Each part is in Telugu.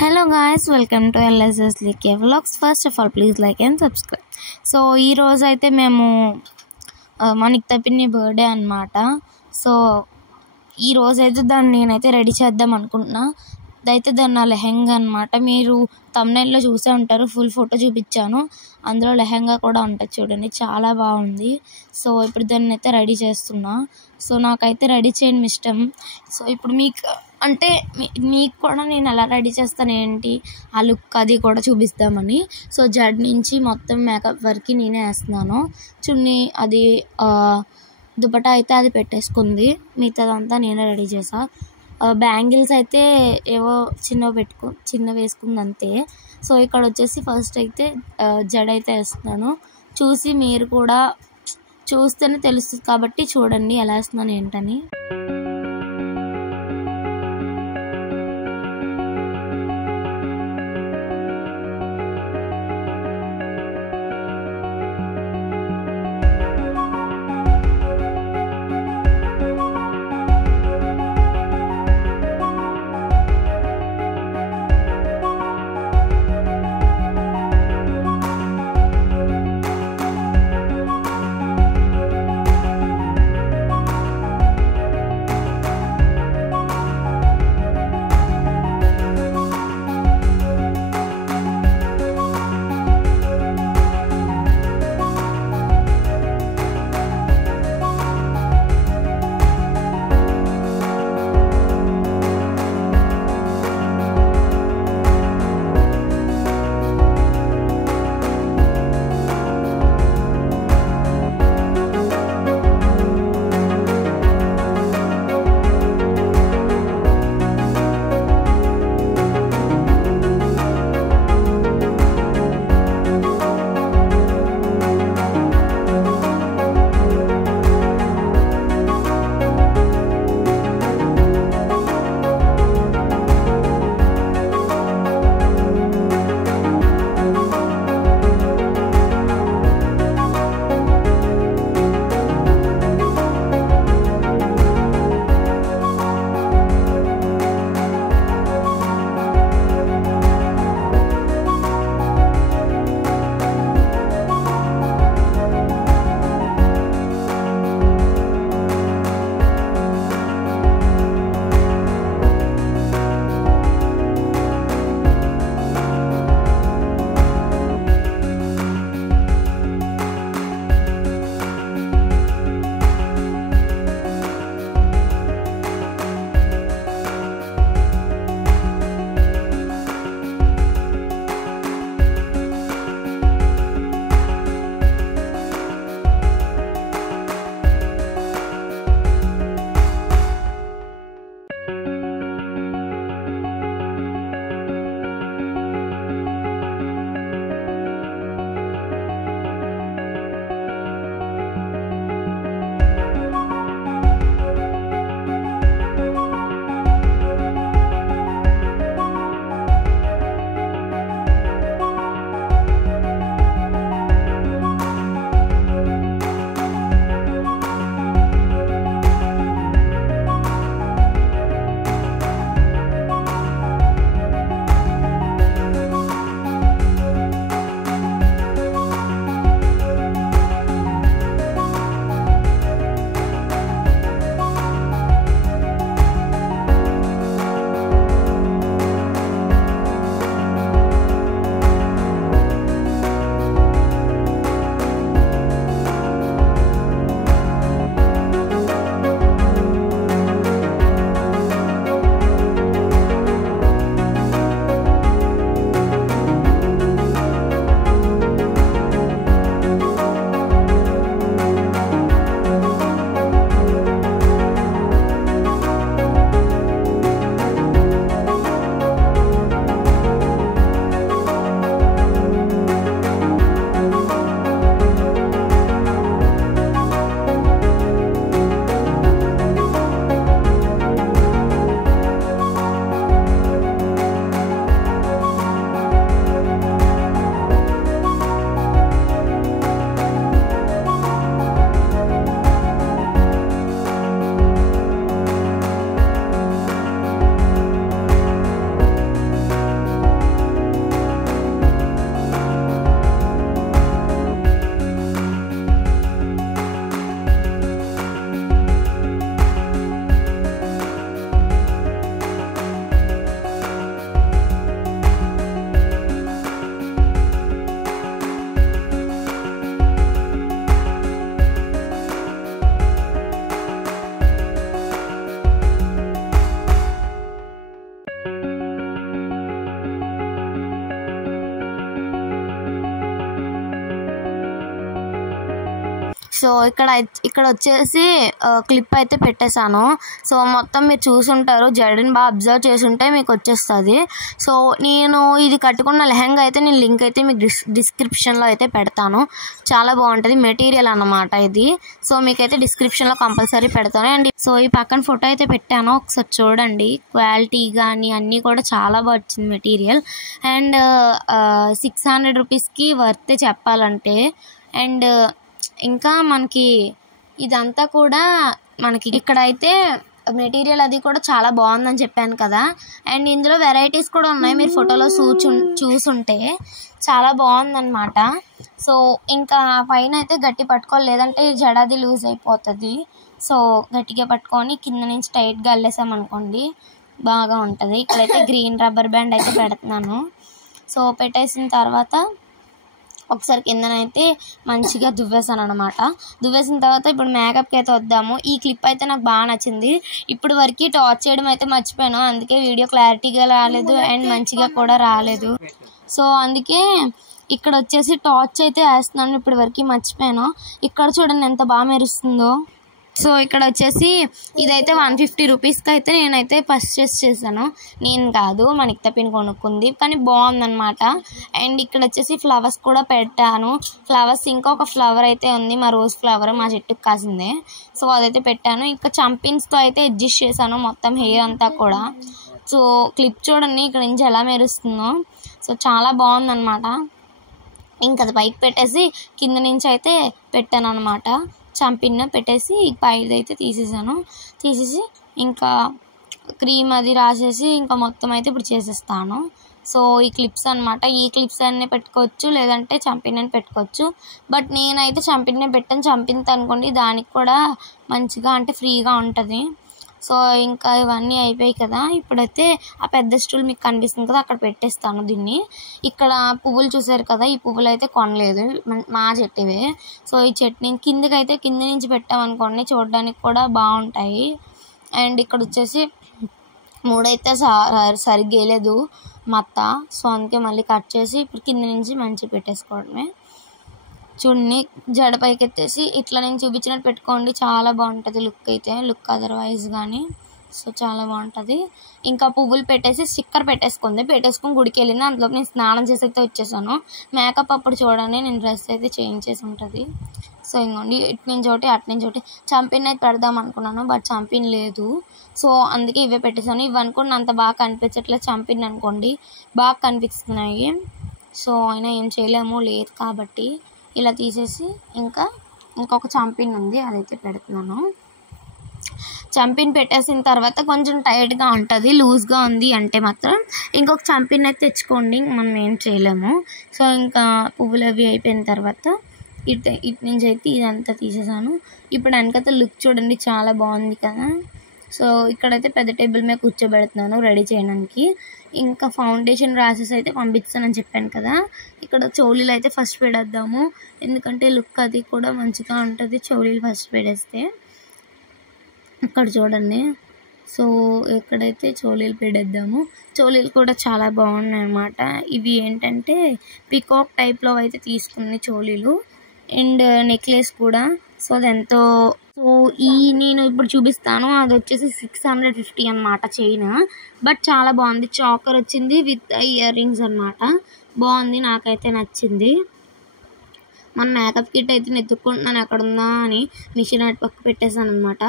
Hello guys, welcome to LSSLK Vlogs. First of all, please like and subscribe. So ఈ రోజు అయితే మేము మనకి పిన్ని బర్త్డే అన్నమాట. సో ఈ రోజు అయితే దాన్ని నేనైతే రెడీ చేద్దాం అనుకుంటున్నా. ఇదైతే దాని నా లెహెంగా అన్నమాట. మీరు thumbnail-లో చూసే ఉంటారు, ఫుల్ ఫోటో చూపించాను. అందులో లెహెంగా కూడా ఉంటుంది చూడండి, చాలా బాగుంది. సో ఇప్పుడు దాన్ని అయితే రెడీ చేస్తున్నా. సో నాకైతే రెడీ చేయడం ఇష్టం. సో ఇప్పుడు మీకు కూడా నేను ఎలా రెడీ చేస్తాను ఏంటి ఆ లుక్ అది కూడా చూపిస్తామని. సో జడ్ నుంచి మొత్తం మేకప్ వరకు నేనే వేస్తున్నాను. చున్నీ అది దుపట్టా అయితే అది పెట్టేసుకుంది, మిగతాదంతా నేనే రెడీ చేసా. బ్యాంగిల్స్ అయితే ఏవో చిన్న వేసుకుంది అంతే. సో ఇక్కడ వచ్చేసి ఫస్ట్ అయితే జడ అయితే వేస్తున్నాను. చూసి మీరు కూడా చూస్తేనే తెలుస్తుంది కాబట్టి చూడండి ఎలా వేస్తున్నాను ఏంటని. సో ఇక్కడ వచ్చేసి క్లిప్ అయితే పెట్టేశాను. సో మొత్తం మీరు చూసుంటారు, జడని బాగా అబ్జర్వ్ చేసుంటే మీకు వచ్చేస్తుంది. సో నేను ఇది కట్టుకున్న లెహంగా అయితే నేను లింక్ అయితే మీకు డిస్క్రిప్షన్లో అయితే పెడతాను. చాలా బాగుంటుంది మెటీరియల్ అన్నమాట ఇది. సో మీకైతే డిస్క్రిప్షన్లో కంపల్సరీ పెడతాను. అండ్ సో ఈ పక్కన ఫోటో అయితే పెట్టాను, ఒకసారి చూడండి. క్వాలిటీ కానీ అన్నీ కూడా చాలా బాగా వచ్చింది మెటీరియల్. అండ్ 600 రూపీస్కి వర్త్ చెప్పాలంటే. అండ్ ఇంకా మనకి ఇదంతా కూడా మనకి ఇక్కడైతే మెటీరియల్ అది కూడా చాలా బాగుందని చెప్పాను కదా. అండ్ ఇందులో వెరైటీస్ కూడా ఉన్నాయి, మీరు ఫోటోలో చూసుంటే చాలా బాగుందన్నమాట. సో ఇంకా పైన అయితే గట్టి పట్టుకోవాలి, లేదంటే జడది లూజ్ అయిపోతుంది. సో గట్టిగా పట్టుకొని కింద నుంచి టైట్గా అల్లేసామనుకోండి బాగా ఉంటుంది. ఇక్కడైతే గ్రీన్ రబ్బర్ బ్యాండ్ అయితే పెడుతున్నాను. సో పెట్టేసిన తర్వాత ఒకసారి కిందనైతే మంచిగా దువ్వేసాను అనమాట. దువ్వేసిన తర్వాత ఇప్పుడు మేకప్కి అయితే వద్దాము. ఈ క్లిప్ అయితే నాకు బాగా నచ్చింది. ఇప్పుడు వరకు టార్చ్ చేయడం అయితే మర్చిపోయాను, అందుకే వీడియో క్లారిటీగా రాలేదు అండ్ మంచిగా కూడా రాలేదు. సో అందుకే ఇక్కడ వచ్చేసి టార్చ్ అయితే వేస్తున్నాను, ఇప్పుడు వరకు మర్చిపోయాను. ఇక్కడ చూడండి ఎంత బాగా మెరుస్తుందో. సో ఇక్కడ వచ్చేసి ఇదైతే 150 రూపీస్కి అయితే నేనైతే పర్చేస్ చేశాను. నేను కాదు, మనకి తప్పిన కొనుక్కుంది, కానీ బాగుందన్నమాట. అండ్ ఇక్కడ వచ్చేసి ఫ్లవర్స్ కూడా పెట్టాను. ఫ్లవర్స్ ఇంకొక ఫ్లవర్ అయితే ఉంది, మా రోజ్ ఫ్లవర్ మా చెట్టుకు కాసిందే. సో అదైతే పెట్టాను. ఇంకా చంపిన్స్తో అయితే అడ్జస్ట్ చేశాను మొత్తం హెయిర్ అంతా కూడా. సో క్లిప్ చూడండి ఇక్కడ నుంచి ఎలా మెరుస్తుందో. సో చాలా బాగుందన్నమాట. ఇంకా అది పైకి పెట్టేసి కింద నుంచి అయితే పెట్టాను అనమాట. చంపిన్న పెట్టేసి పైది అయితే తీసేసి ఇంకా క్రీమ్ అది రాసేసి ఇంకా మొత్తం అయితే ఇప్పుడు చేసేస్తాను. సో ఈ క్లిప్స్ అనమాట. ఈ క్లిప్స్ అన్నీ పెట్టుకోవచ్చు, లేదంటే చంపిన్నని పెట్టుకోవచ్చు. బట్ నేనైతే చంపిన్నే పెట్టాను. చంపిన్తో అనుకోండి దానికి కూడా మంచిగా అంటే ఫ్రీగా ఉంటుంది. సో ఇంకా ఇవన్నీ అయిపోయాయి కదా. ఇప్పుడైతే ఆ పెద్ద స్టూల్ మీకు కనిపిస్తుంది కదా, అక్కడ పెట్టేస్తాను దీన్ని. ఇక్కడ పువ్వులు చూసారు కదా, ఈ పువ్వులు అయితే కొనలేదు, మా చెట్టువే. సో ఈ చెట్టుని కింద నుంచి పెట్టామనుకోండి చూడడానికి కూడా బాగుంటాయి. అండ్ ఇక్కడ వచ్చేసి మూడైతే సరిగ్గా వేయలేదు మత్త. సో అందుకే మళ్ళీ కట్ చేసి ఇప్పుడు కింద నుంచి మంచిగా పెట్టేసుకోవడమే. చూడండి జడ పైకి ఎత్తేసి ఇట్లా నేను చూపించినట్టు పెట్టుకోండి, చాలా బాగుంటుంది లుక్ అదర్వైజ్ కానీ. సో చాలా బాగుంటుంది. ఇంకా పువ్వులు పెట్టేసి స్టిక్కర్ పెట్టేసుకొని గుడికి వెళ్ళింది. అందులో నేను స్నానం చేసి అయితే వచ్చేసాను. మేకప్ అప్పుడు చూడండి నేను డ్రెస్ అయితే చేంజ్ చేసి ఉంటుంది. సో ఇంకోండి ఇటు నుంచి ఒకటి అటు నుంచి ఒకటి చంపిన్ అయితే పెడదాం అనుకున్నాను, బట్ చంపిన్ లేదు. సో అందుకే ఇవే పెట్టేసాను. ఇవి అనుకోండి అంత బాగా కనిపించట్లేదు, చంపిన్ అనుకోండి బాగా కనిపిస్తున్నాయి. సో అయినా ఏం చేయలేము, లేదు కాబట్టి ఇలా తీసేసి ఇంకొక చంపిన్ ఉంది అదైతే పెడుతున్నాను. చంపిన్ పెట్టేసిన తర్వాత కొంచెం టైట్గా ఉంటుంది, లూజ్గా ఉంది అంటే మాత్రం ఇంకొక చంపిన్ అయితే తెచ్చుకోండి, మనం ఏం చేయలేము. సో ఇంకా పువ్వులు అవి అయిపోయిన తర్వాత ఇటు నుంచి అయితే ఇదంతా తీసేసాను. ఇప్పుడు వెనకైతే లుక్ చూడండి చాలా బాగుంది కదా. సో ఇక్కడైతే పెద్ద టేబుల్ మీద కూర్చోబెడుతున్నాను రెడీ చేయడానికి. ఇంకా ఫౌండేషన్ రాసేసి అయితే పంపిస్తానని చెప్పాను కదా. ఇక్కడ చౌలీలు అయితే ఫస్ట్ పెడేద్దాము, ఎందుకంటే లుక్ అది కూడా మంచిగా ఉంటుంది చౌలీలు ఫస్ట్ పెడేస్తే. ఇక్కడ చూడండి. సో ఎక్కడైతే చౌలీలు పెడేద్దాము. చౌలీలు కూడా చాలా బాగున్నాయి అన్నమాట. ఇవి ఏంటంటే పికాక్ టైప్లో అయితే తీసుకుంది చౌలీలు అండ్ నెక్లెస్ కూడా. సో అదెంతో సో నేను ఇప్పుడు చూపిస్తాను, అది వచ్చేసి 650 అన్నమాట చైన్. బట్ చాలా బాగుంది, చాకర్ వచ్చింది విత్ ఇయర్ రింగ్స్ అనమాట. బాగుంది, నాకైతే నచ్చింది. మన మేకప్ కిట్ అయితే నేను ఎత్తుక్కుంటున్నాను ఎక్కడుందా అని మిషన్ అటు పక్క పెట్టేశాను అనమాట.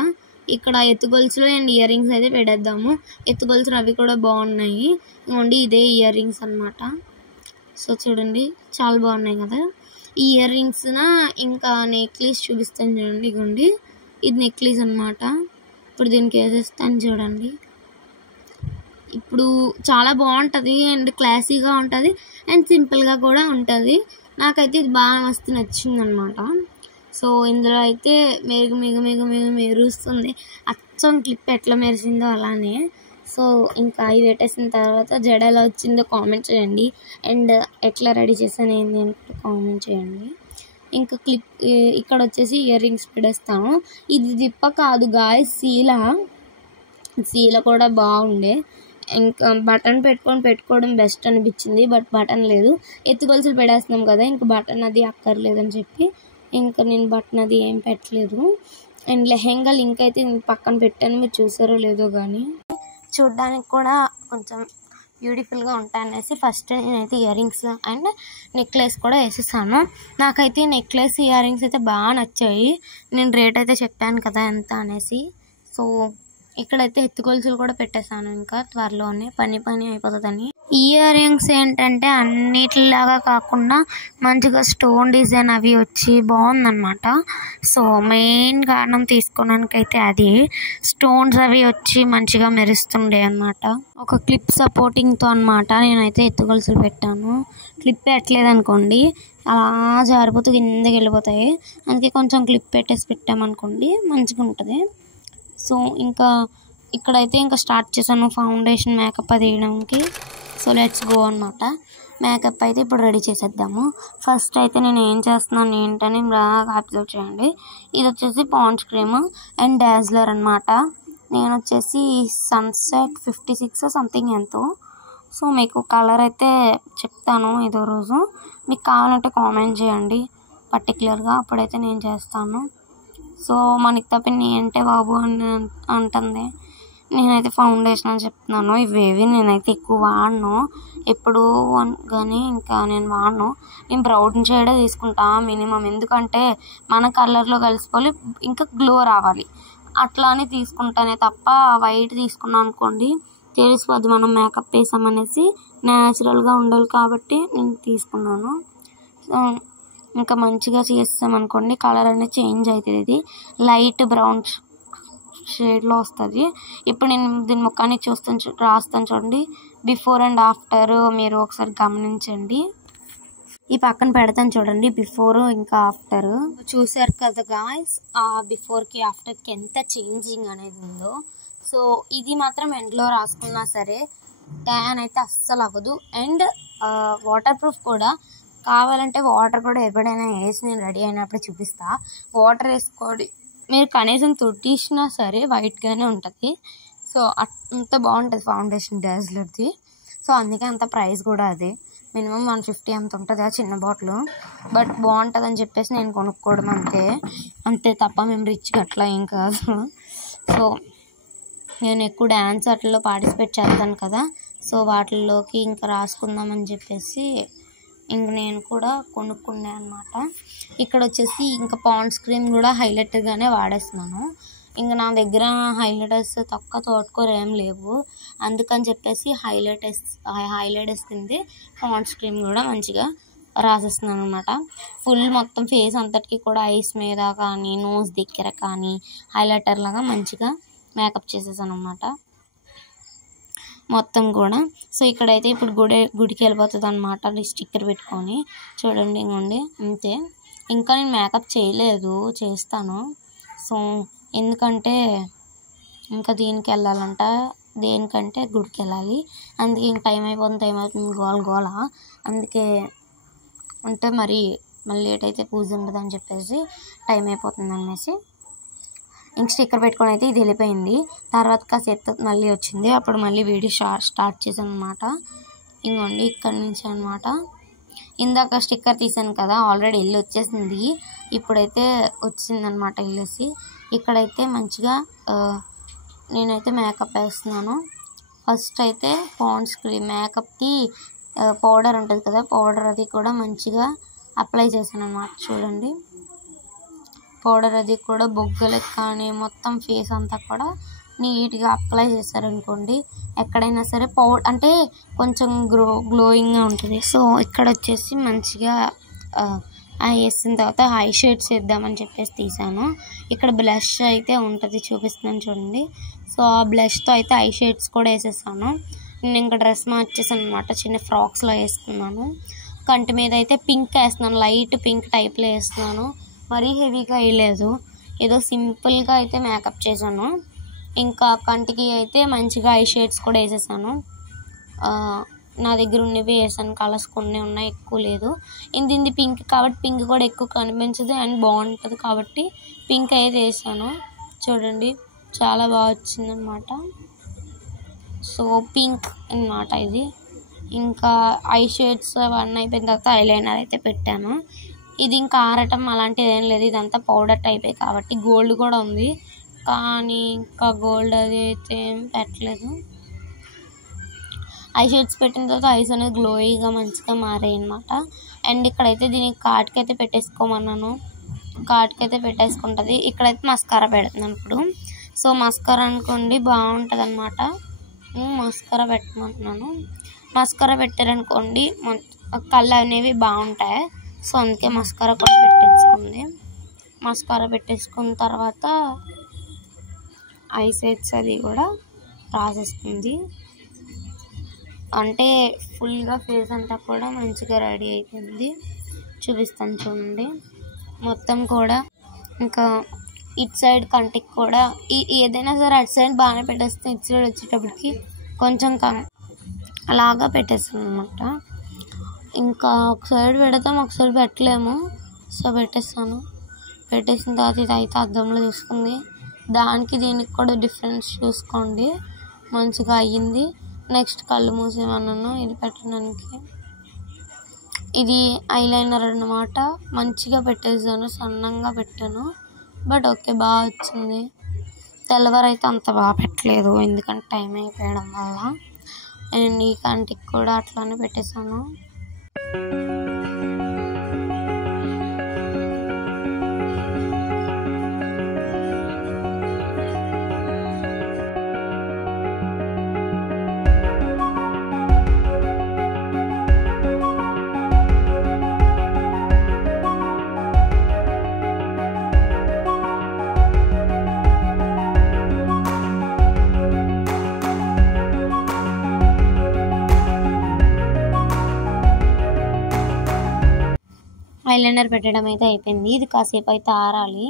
ఇక్కడ ఎత్తుగొలుసులు అండ్ ఇయర్ రింగ్స్ అయితే పెట్టేద్దాము. ఎత్తుగొలుసులు అవి కూడా బాగున్నాయి. ఇవ్వండి ఇదే ఇయర్ రింగ్స్ అనమాట. సో చూడండి చాలా బాగున్నాయి కదా. ఈ ఇయర్ రింగ్స్ ఇంకా నెక్లెస్ చూపిస్తాను చూడండి. ఇగోండి ఇది నెక్లెస్ అనమాట. ఇప్పుడు దీనికి వేసేస్తాను చూడండి. ఇప్పుడు చాలా బాగుంటుంది అండ్ క్లాసీగా ఉంటుంది అండ్ సింపుల్గా కూడా ఉంటుంది. నాకైతే ఇది బాగా మస్తు నచ్చింది అనమాట. సో ఇందులో అయితే మెరుస్తుంది, అచ్చం క్లిప్ ఎట్లా మెరిసిందో అలానే. సో ఇంకా ఇవి పెట్టేసిన తర్వాత జడ ఎలా వచ్చిందో కామెంట్ చేయండి అండ్ ఎట్లా రెడీ చేశాను ఏంటి అంటే కామెంట్ చేయండి. ఇంకా క్లిప్ ఇక్కడ వచ్చేసి ఇయర్ రింగ్స్ పెడేస్తాను. ఇది దిప్ప కాదు గాయస్, సీల కూడా బాగుండే. ఇంకా బటన్ పెట్టుకోవడం బెస్ట్ అనిపించింది, బట్ బటన్ లేదు. ఎత్తుగొలుసులు పెడేస్తున్నాం కదా, ఇంక బటన్ అది అక్కర్లేదని చెప్పి ఇంకా నేను బటన్ అది ఏం పెట్టలేదు. అండ్ లెహెంగా లింక్ అయితే నేను పక్కన పెట్టాను, మీరు చూసారో లేదో కానీ. చూడ్డానికి కూడా కొంచెం బ్యూటిఫుల్గా ఉంటాయనేసి ఫస్ట్ నేనైతే ఇయర్ రింగ్స్ అండ్ నెక్లెస్ కూడా వేసేసాను. నాకైతే నెక్లెస్ ఇయర్ రింగ్స్ అయితే బాగా నచ్చాయి. నేను రేట్ అయితే చెప్పాను కదా ఎంత అనేసి. సో ఇక్కడైతే ఎత్తుగొలుసులు కూడా పెట్టేశాను, ఇంకా త్వరలోనే పని అయిపోతుందని. ఇయర్ రింగ్స్ ఏంటంటే అన్నిటిలాగా కాకుండా మంచిగా స్టోన్ డిజైన్ అవి వచ్చి బాగుందన్నమాట. సో మెయిన్ కారణం తీసుకోవడానికి అయితే అది స్టోన్స్ అవి వచ్చి మంచిగా మెరుస్తుండే అన్నమాట. ఒక క్లిప్ సపోర్టింగ్తో అనమాట నేనైతే ఎత్తుగొలుసులు పెట్టాను. క్లిప్ పెట్టలేదు అనుకోండి అలా జారిపోతూ కిందకి వెళ్ళిపోతాయి. అందుకే కొంచెం క్లిప్ పెట్టేసి పెట్టామనుకోండి మంచిగా ఉంటుంది. సో ఇంకా ఇక్కడైతే ఇంకా స్టార్ట్ చేశాను ఫౌండేషన్ మేకప్ అది వేయడానికి. సో లెట్స్ గో అనమాట. మేకప్ అయితే ఇప్పుడు రెడీ చేసేద్దాము. ఫస్ట్ అయితే నేను ఏం చేస్తున్నాను ఏంటని బాగా అబ్జర్వ్ చేయండి. ఇది వచ్చేసి పాండ్స్ క్రీమ్ అండ్ డాజ్లర్ అనమాట. నేను వచ్చేసి సన్సెట్ 56 సంథింగ్ ఎంతో. సో మీకు కలర్ అయితే చెప్తాను ఏదో రోజు, మీకు కావాలంటే కామెంట్ చేయండి పర్టికులర్గా, అప్పుడైతే నేను చేస్తాను. సో మనకి తప్పింది ఏంటే బాబు అని అంటుంది. నేనైతే ఫౌండేషన్ అని చెప్తున్నాను. ఇవేవి నేనైతే ఎక్కువ వాడను ఎప్పుడు కానీ, ఇంకా నేను వాడను. నేను బ్రౌన్ షేడే తీసుకుంటా మినిమం, ఎందుకంటే మన కలర్లో కలిసిపోయి ఇంకా గ్లో రావాలి అట్లా అని తీసుకుంటానే తప్ప వైట్ తీసుకున్నాను అనుకోండి తెలిసిపోద్ది మనం మేకప్ వేసామనేసి. న్యాచురల్గా ఉండాలి కాబట్టి నేను తీసుకున్నాను. సో ఇంకా మంచిగా చేస్తామనుకోండి కలర్ అనేది చేంజ్ అవుతుంది. ఇది లైట్ బ్రౌన్ షేడ్లో వస్తుంది. ఇప్పుడు నేను దీని ముఖానికి రాస్తాను చూడండి, బిఫోర్ అండ్ ఆఫ్టర్ మీరు ఒకసారి గమనించండి. ఈ పక్కన పెడతాను చూడండి బిఫోర్ ఇంకా ఆఫ్టర్. చూసారు కదా గాయ్స్, ఆ బిఫోర్కి ఆఫ్టర్కి ఎంత చేంజింగ్ అనేది ఉందో. సో ఇది మాత్రం ఎండ్లో రాసుకున్నా సరే ట్యాన్ అయితే అస్సలు అవ్వదు. అండ్ వాటర్ ప్రూఫ్ కూడా. కావాలంటే వాటర్ కూడా ఎప్పుడైనా వేసి నేను రెడీ అయినప్పుడు చూపిస్తా. వాటర్ వేసుకోండి, మీరు కనీసం తొట్టిసినా సరే వైట్గానే ఉంటుంది. సో అంత బాగుంటుంది ఫౌండేషన్ డాజ్లర్ది. సో అందుకే అంత ప్రైస్ కూడా అది మినిమం 150 అంత ఉంటుంది ఆ చిన్న బాటిల్. బట్ బాగుంటుంది అని చెప్పేసి నేను కొనుక్కోవడం అంతే తప్ప మేము రిచ్గా అట్లా ఏం కాదు. సో నేను ఎక్కువ డ్యాన్స్ వాటిల్లో పార్టిసిపేట్ చేస్తాను కదా, సో వాటిల్లోకి ఇంకా రాసుకుందామని చెప్పేసి ఇంక నేను కూడా కొనుక్కున్నాను అనమాట. ఇక్కడ వచ్చేసి ఇంకా పాండ్స్ క్రీమ్ కూడా హైలైటర్గానే వాడేస్తున్నాను. ఇంకా నా దగ్గర హైలైటర్స్ తక్కువ తోటకూర ఏం లేవు, అందుకని చెప్పేసి హైలైటర్స్ కింద పాండ్స్ క్రీమ్ కూడా మంచిగా రాసేస్తున్నాను అనమాట. ఫుల్ మొత్తం ఫేస్ అంతటికి కూడా ఐస్ మీద కానీ నోస్ దగ్గర కానీ హైలైటర్ లాగా మంచిగా మేకప్ చేసేసాను అనమాట మొత్తం కూడా. సో ఇక్కడైతే ఇప్పుడు గుడికి వెళ్ళిపోతుంది అనమాట స్టిక్కర్ పెట్టుకొని. చూడండి ఇంకోండి అంతే. ఇంకా నేను మేకప్ చేయలేదు, చేస్తాను. సో ఎందుకంటే ఇంకా దీనికి వెళ్ళాలంట, దేనికంటే గుడికి వెళ్ళాలి. అందుకే ఇంక టైం అయిపోతుంది గోల. అందుకే అంటే మళ్ళీ లేట్ అయితే పూజ ఉండదని చెప్పేసి టైం అయిపోతుంది అనేసి ఇంక స్టిక్కర్ పెట్టుకొని అయితే ఇది వెళ్ళిపోయింది. తర్వాత కాసేపు మళ్ళీ వచ్చింది, అప్పుడు మళ్ళీ వీడియో స్టార్ట్ చేశాను అనమాట. ఇంకోండి ఇక్కడ నుంచి అనమాట. ఇందాక స్టిక్కర్ తీసాను కదా, ఆల్రెడీ ఇల్లు వచ్చేసింది, ఇప్పుడైతే వచ్చిందనమాట ఇల్లేసి. ఇక్కడైతే మంచిగా నేనైతే మేకప్ వేస్తున్నాను. ఫస్ట్ అయితే పాండ్స్ క్రీమ్ మేకప్కి పౌడర్ ఉంటుంది కదా, పౌడర్ అది కూడా మంచిగా అప్లై చేశాను అనమాట. చూడండి పౌడర్ అది కూడా బొగ్గలకు కానీ మొత్తం ఫేస్ అంతా కూడా నీట్గా అప్లై చేశారనుకోండి ఎక్కడైనా సరే అంటే కొంచెం గ్లోయింగ్గా ఉంటుంది. సో ఇక్కడ వచ్చేసి మంచిగా వేసిన తర్వాత ఐ షేడ్స్ వేద్దామని చెప్పేసి తీసాను. ఇక్కడ బ్లష్ అయితే ఉంటుంది, చూపిస్తున్నాను చూడండి. సో ఆ బ్లష్తో అయితే ఐ షేడ్స్ కూడా వేసేసాను. నేను ఇంకా డ్రెస్ మార్చేసాను అనమాట, చిన్న ఫ్రాక్స్లో వేసుకున్నాను. కంటి మీద అయితే పింక్ వేస్తున్నాను, లైట్ పింక్ టైప్లో వేస్తున్నాను, మరీ హెవీగా వేయలేదు, ఏదో సింపుల్గా అయితే మేకప్ చేశాను. ఇంకా కంటికి అయితే మంచిగా ఐ షేడ్స్ కూడా వేసేసాను. నా దగ్గర ఉన్నవి వేసాను, కలర్స్ కొన్ని ఉన్నాయి, ఎక్కువ లేదు. ఇది పింక్ కాబట్టి పింక్ కూడా ఎక్కువ కనిపించదు అండ్ బాగుంటుంది కాబట్టి పింక్ అయితే వేసాను. చూడండి చాలా బాగా వచ్చిందనమాట. సో పింక్ అన్నమాట ఇది. ఇంకా ఐ షేడ్స్ అవన్నీ అయిపోయిన తర్వాత ఐలైనర్ అయితే పెట్టాను. ఇది ఇంకా ఆరటం అలాంటిది ఏం లేదు, ఇదంతా పౌడర్ టైపే కాబట్టి. గోల్డ్ కూడా ఉంది కానీ ఇంకా గోల్డ్ అది అయితే ఏం పెట్టలేదు. ఐ షేడ్స్ పెట్టిన తర్వాత ఐస్ అనేది గ్లోయిగా మంచిగా మారాయి అనమాట. అండ్ ఇక్కడైతే దీనికి కాటుకి అయితే పెట్టేసుకోమన్నాను, కాటుకి అయితే పెట్టేసుకుంటుంది. ఇక్కడైతే మస్కారా పెడుతున్నాను ఇప్పుడు. సో మస్కారా అనుకోండి బాగుంటుంది అనమాట. మస్కారా పెట్టమంటున్నాను. మస్కారా పెట్టారనుకోండి కళ్ళు అనేవి బాగుంటాయి. సో అందుకే మస్కారా కూడా పెట్టేసుకుంది. మస్కారా పెట్టేసుకున్న తర్వాత ఐ షేడ్స్ అది కూడా రాసేసుకుంది. అంటే ఫుల్గా ఫేస్ అంతా కూడా మంచిగా రెడీ అయిపోయింది. చూపిస్తాను చూడండి. మొత్తం కూడా ఇంకా ఇటు సైడ్ కంటికి కూడా ఏదైనా సరే అటు సైడ్ బాగానే పెట్టేస్తే ఇటు సైడ్ వచ్చేటప్పటికి కొంచెం అలాగా పెట్టేస్తాను అనమాట. ఇంకా ఒక సైడ్ పెడతాం, ఒక సైడ్ పెట్టలేము. సో పెట్టేస్తాను. పెట్టేసిన తర్వాత ఇది అయితే అద్దంలో చూసుకుంది. దానికి దీనికి కూడా డిఫరెన్స్ చూసుకోండి. మంచిగా అయ్యింది. నెక్స్ట్ కళ్ళు మూసేమన్నాను ఇది పెట్టడానికి. ఇది ఐలైనర్ అన్నమాట. మంచిగా పెట్టేసాను, సన్నంగా పెట్టాను. బట్ ఓకే బాగా వచ్చింది. తెల్లవారైతే అంత బాగా పెట్టలేదు ఎందుకంటే టైం అయిపోయడం వల్ల. అండ్ ఈ కంటికి కూడా అట్లానే పెట్టేశాను. ఐలైనర్ పెట్టడం అయితే అయిపోయింది. ఇది కాసేపు అయితే ఆరాలి.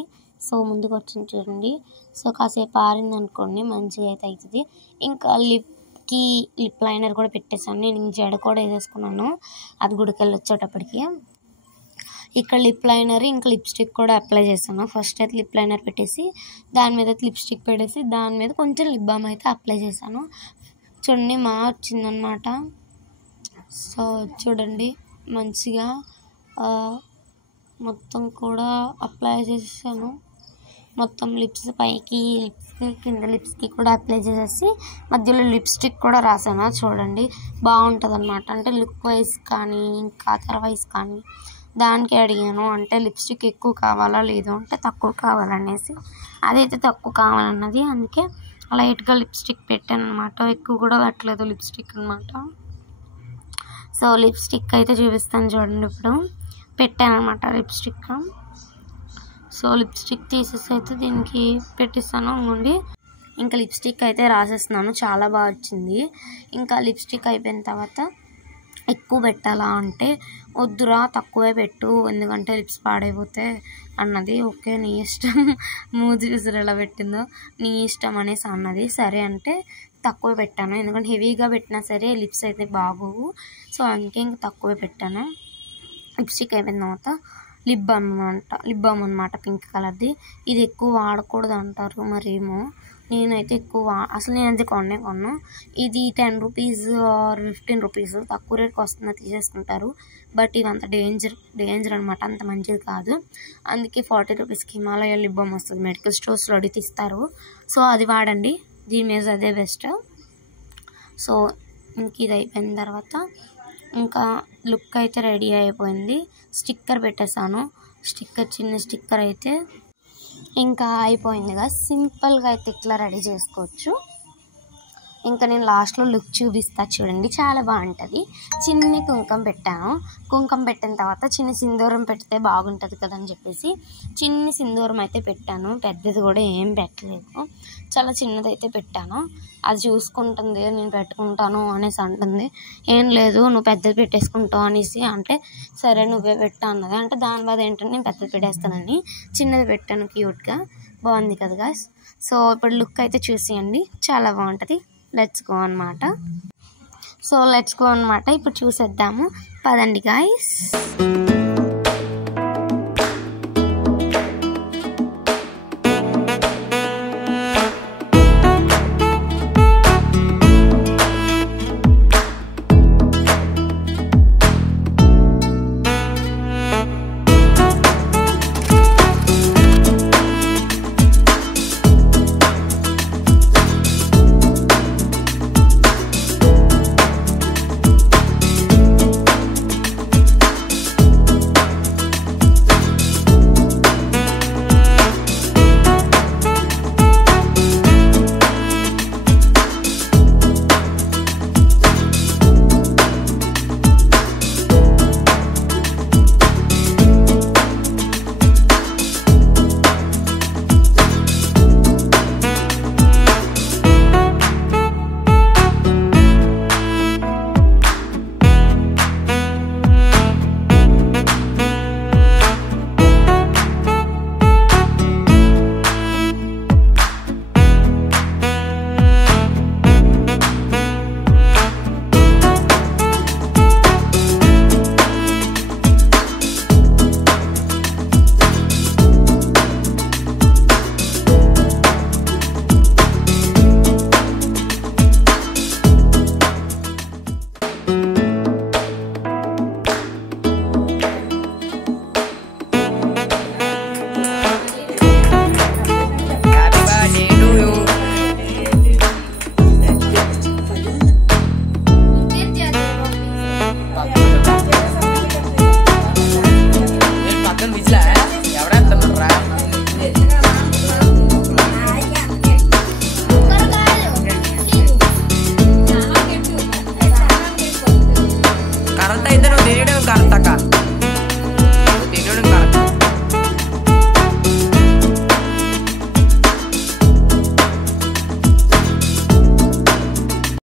సో ముందుకు వచ్చింది చూడండి. సో కాసేపు ఆరింది అనుకోండి మంచిగా అయితే అవుతుంది. ఇంకా లిప్కి లిప్ లైనర్ కూడా పెట్టేసాను. నేను ఇంక జడ కూడా వేసేసుకున్నాను అది గుడికెళ్ళి వచ్చేటప్పటికి. ఇక్కడ లిప్ లైనర్ ఇంకా లిప్స్టిక్ కూడా అప్లై చేశాను. ఫస్ట్ అయితే లిప్ లైనర్ పెట్టేసి దాని మీద లిప్స్టిక్ పెట్టేసి దాని మీద కొంచెం లిప్ బామ్ అయితే అప్లై చేశాను. చూడండి వచ్చిందనమాట. సో చూడండి మంచిగా మొత్తం కూడా అప్లై చేసేసాను. మొత్తం లిప్స్ పైకి లిప్స్కి కింద లిప్స్కి కూడా అప్లై చేసేసి మధ్యలో లిప్స్టిక్ కూడా రాసాను. చూడండి బాగుంటుంది అనమాట. అంటే లుక్ వైజ్ కానీ ఇంకా అదర్ వైజ్ కానీ దానికి అడిగాను. అంటే లిప్స్టిక్ ఎక్కువ కావాలా లేదు అంటే తక్కువ కావాలనేసి, అదైతే తక్కువ కావాలన్నది. అందుకే లైట్గా లిప్స్టిక్ పెట్టాను అనమాట. ఎక్కువ కూడా పెట్టలేదు లిప్స్టిక్ అనమాట. సో లిప్స్టిక్ అయితే చూపిస్తాను చూడండి. ఇప్పుడు పెట్టాను అనమాట లిప్స్టిక్. సో లిప్స్టిక్ తీసేసి అయితే దీనికి పెట్టిస్తాను ఉండి. ఇంకా లిప్స్టిక్ అయితే రాసేస్తున్నాను. చాలా బాగా వచ్చింది. ఇంకా లిప్స్టిక్ అయిపోయిన తర్వాత ఎక్కువ పెట్టాలా అంటే వద్దురా తక్కువే పెట్టు ఎందుకంటే లిప్స్ పాడైపోతే అన్నది. ఓకే నీ ఇష్టం, మూజి విసురు ఎలా పెట్టిందో నీ ఇష్టం అనేసి అన్నది. సరే అంటే తక్కువ పెట్టాను ఎందుకంటే హెవీగా పెట్టినా సరే లిప్స్ అయితే బాగోవు. సో అందుకే ఇంక తక్కువే పెట్టాను. లిప్స్టిక్ అయిపోయిన తర్వాత లిప్ బామ్ అనమాట పింక్ కలర్ది. ఇది ఎక్కువ వాడకూడదు అంటారు మరేమో. నేనైతే ఎక్కువ అసలు నేనైతే కొన్నాను. ఇది 10 రూపీస్ ఆర్ 15 రూపీస్ తక్కువ రేట్కి వస్తుందో తీసేసుకుంటారు. బట్ ఇది అంత డేంజర్ అనమాట, అంత మంచిది కాదు. అందుకే 40 రూపీస్కి హిమాలయ లిప్ బామ్ వస్తుంది, మెడికల్ స్టోర్స్లో అడిగి ఇస్తారు. సో అది వాడండి, దీని మీద అదే బెస్ట్. సో ఇంక ఇది అయిపోయిన తర్వాత ఇంకా లుక్ అయితే రెడీ అయిపోయింది. స్టిక్కర్ పెట్టేశాను. చిన్న స్టిక్కర్ అయితే ఇంకా అయిపోయిందిగా. సింపుల్గా అయితే ఇట్లా రెడీ చేసుకోవచ్చు. ఇంకా నేను లాస్ట్లో లుక్ చూపిస్తా చూడండి, చాలా బాగుంటుంది. చిన్ని కుంకుమ పెట్టాను. కుంకుమ పెట్టిన తర్వాత చిన్న సింధూరం పెడితే బాగుంటుంది కదని చెప్పేసి చిన్ని సింధూరం అయితే పెట్టాను. పెద్దది కూడా ఏం పెట్టలేదు, చాలా చిన్నదైతే పెట్టాను. అది చూసుకుంటుంది నేను పెట్టుకుంటాను అనేసి అంటుంది. ఏం లేదు నువ్వు పెద్దది పెట్టేసుకుంటావు అనేసి అంటే సరే నువ్వే పెట్టా అన్నది. అంటే దాని బాధ ఏంటంటే నేను పెద్దది పెట్టేస్తానని చిన్నది పెట్టాను. క్యూట్గా బాగుంది కదా గాయ్స్. సో ఇప్పుడు లుక్ అయితే చూసేయండి, చాలా బాగుంటుంది. లెట్స్ గో అనమాట. ఇప్పుడు చూసేద్దాము పదండి గాయ్స్.